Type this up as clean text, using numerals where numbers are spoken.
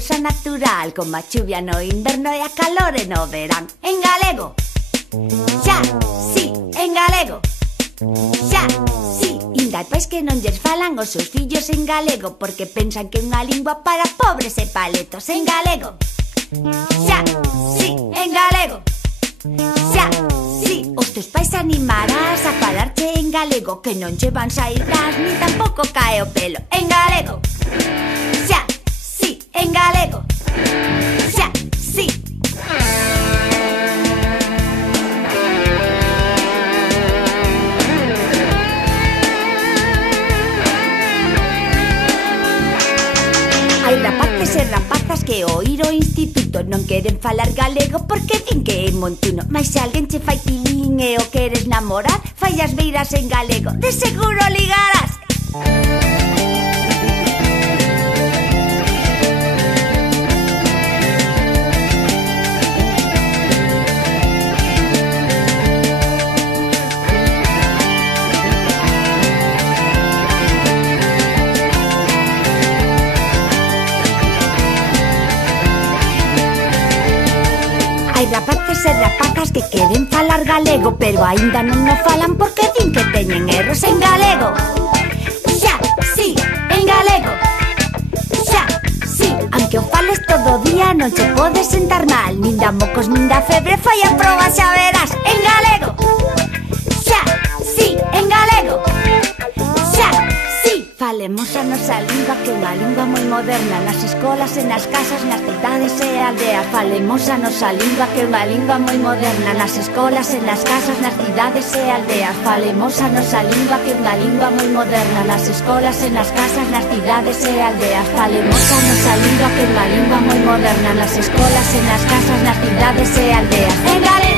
cousa natural, como a chuvia no inverno e a calor no verán. En galego. Xa, sí, en galego. Xa, sí. Inda hai pais que non lles falan os seus fillos en galego porque pensan que é unha lingua para pobres e paletos. En galego. Xa, sí, en galego. Xa, sí. Os teus pais animarás a falarche en galego, que non che van saídas ni tampouco cae o pelo. En galego. Xa, sí, en galego. Xa, sí. Hai rapaces e rapazas que ao ir ao instituto non queren falar galego porque din que é montuno. Mas se alguén che fai tilín e o queres namorar, fai as beiras en galego, de seguro ligarás. Hai rapaces e rapazas que queren falar galego, pero aínda non o falan porque din que teñen erros en galego. Xa, sí, en galego. Xa, sí. Aunque o fales todo o día non che podes sentar mal, nin da mocos nin da febre, fai a proba xa verás. En galego. Xa, sí, en galego. Xa, sí. Falemos a nosa lingua, que é unha lingua moi moderna, nas escolas e nas casas, nas cidades e aldeas. Falemos a nosa lingua, que é unha lingua moi moderna, nas escolas e nas casas, nas cidades e aldeas. Falemos a nosa lingua, que é unha lingua moi moderna, nas escolas e nas casas, nas cidades e aldeas. Falemos a nosa lingua, que é unha lingua moi moderna, nas escolas e nas casas, nas cidades e aldeas. En galego.